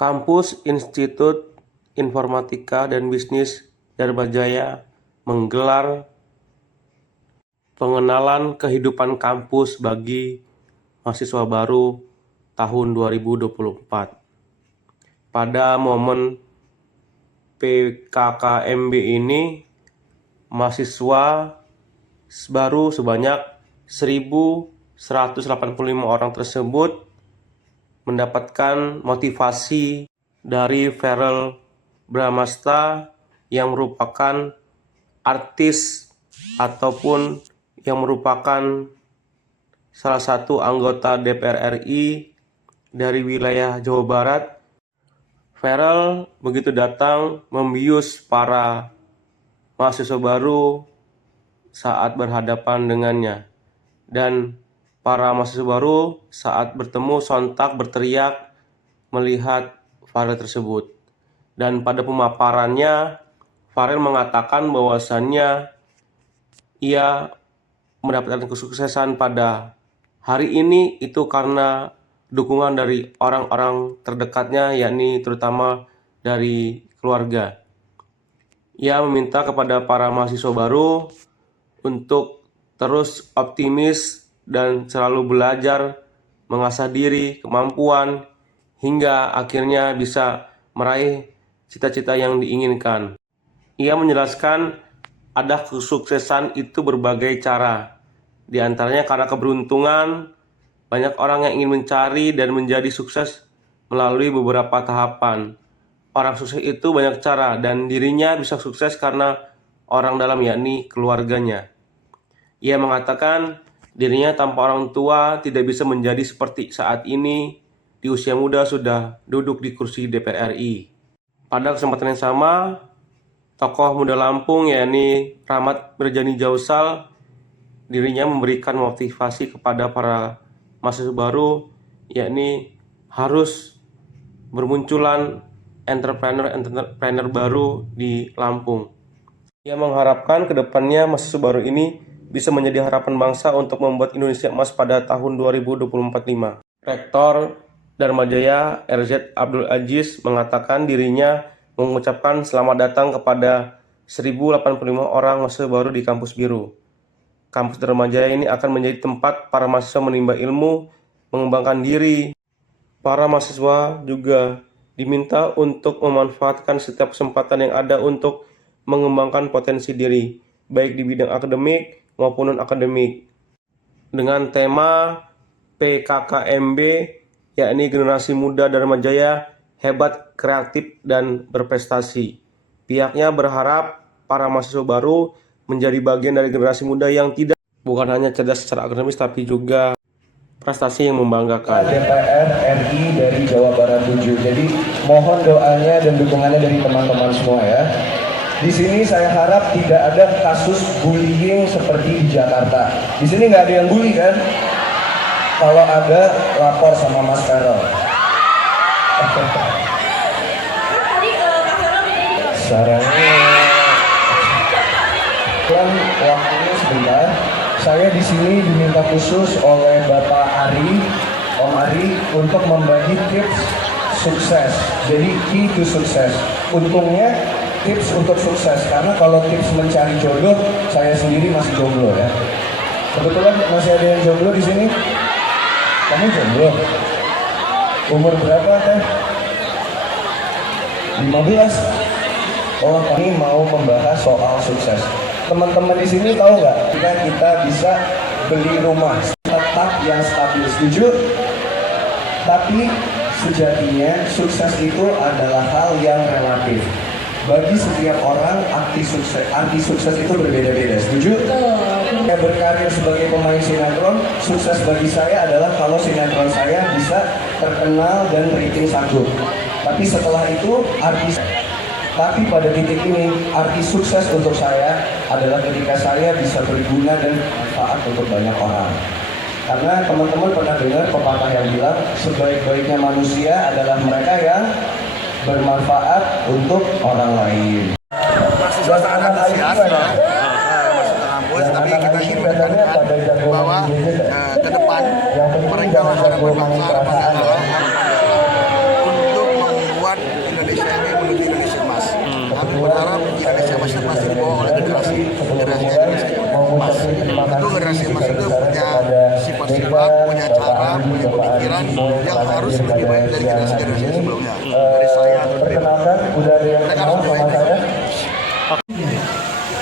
Kampus Institut Informatika dan Bisnis Dharmajaya menggelar pengenalan kehidupan kampus bagi mahasiswa baru tahun 2024. Pada momen PKKMB ini, mahasiswa baru sebanyak 1.185 orang tersebut mendapatkan motivasi dari Verrel Bramasta yang merupakan artis ataupun yang merupakan salah satu anggota DPR RI dari wilayah Jawa Barat. Verrel begitu datang membius para mahasiswa baru saat berhadapan dengannya, dan para mahasiswa baru saat bertemu sontak berteriak melihat Verrel tersebut. Dan pada pemaparannya, Verrel mengatakan bahwasannya ia mendapatkan kesuksesan pada hari ini itu karena dukungan dari orang-orang terdekatnya, yakni terutama dari keluarga. Ia meminta kepada para mahasiswa baru untuk terus optimis dan selalu belajar, mengasah diri, kemampuan, hingga akhirnya bisa meraih cita-cita yang diinginkan. Ia menjelaskan ada kesuksesan itu berbagai cara. Di antaranya karena keberuntungan, banyak orang yang ingin mencari dan menjadi sukses melalui beberapa tahapan. Orang sukses itu banyak cara, dan dirinya bisa sukses karena orang dalam, yakni keluarganya. Ia mengatakan dirinya tanpa orang tua tidak bisa menjadi seperti saat ini, di usia muda sudah duduk di kursi DPR RI. Pada kesempatan yang sama, tokoh muda Lampung yakni Rahmat Mirjani Jausal, dirinya memberikan motivasi kepada para mahasiswa baru, yakni harus bermunculan entrepreneur baru di Lampung. Ia mengharapkan ke depannya mahasiswa baru ini bisa menjadi harapan bangsa untuk membuat Indonesia emas pada tahun 2045. Rektor Dharmajaya RZ Abdul Aziz mengatakan dirinya mengucapkan selamat datang kepada 1.085 orang mahasiswa baru di Kampus Biru. Kampus Dharmajaya ini akan menjadi tempat para mahasiswa menimba ilmu, mengembangkan diri. Para mahasiswa juga diminta untuk memanfaatkan setiap kesempatan yang ada untuk mengembangkan potensi diri, baik di bidang akademik maupun non-akademik. Dengan tema PKKMB, yakni Generasi Muda Dharmajaya Hebat, Kreatif, dan Berprestasi. Pihaknya berharap para mahasiswa baru menjadi bagian dari generasi muda yang bukan hanya cerdas secara akademis, tapi juga prestasi yang membanggakan. DPR RI dari Jawa Barat 7. Jadi mohon doanya dan dukungannya dari teman-teman semua ya. Di sini saya harap tidak ada kasus bullying seperti di Jakarta. Di sini nggak ada yang bully kan? Kalau ada, lapor sama Mas Verrel. Sarangnya. Dan waktunya sebentar. Saya di sini diminta khusus oleh Bapak Ari, Om Ari, untuk membagi tips sukses. Jadi key to sukses. Untungnya tips untuk sukses, karena kalau tips mencari jodoh, saya sendiri masih jomblo ya. Kebetulan masih ada yang jomblo di sini. Kamu jomblo? Umur berapa teh? 15. Oh, kami mau membahas soal sukses. Teman-teman di sini tahu nggak? Kita bisa beli rumah tetap yang stabil, setuju? Tapi sejatinya sukses itu adalah hal yang relatif. Bagi setiap orang, arti sukses itu berbeda-beda, setuju? Saya berkarir sebagai pemain sinetron, sukses bagi saya adalah kalau sinetron saya bisa terkenal dan rating 1. Tapi setelah itu, tapi pada titik ini, arti sukses untuk saya adalah ketika saya bisa berguna dan bermanfaat untuk banyak orang. Karena teman-teman pernah dengar pepatah yang bilang, sebaik-baiknya manusia adalah mereka yang bermanfaat untuk orang lain. Mahasiswa sangat antusias masuk ke kampus, tapi kita ingin menekankan bahwa ke depan mereka akan bermanfaat untuk punya pemikiran yang harus lebih baik dari generasi-generasi sebelumnya, dari saya atau dari Perkenalkan, udah ada yang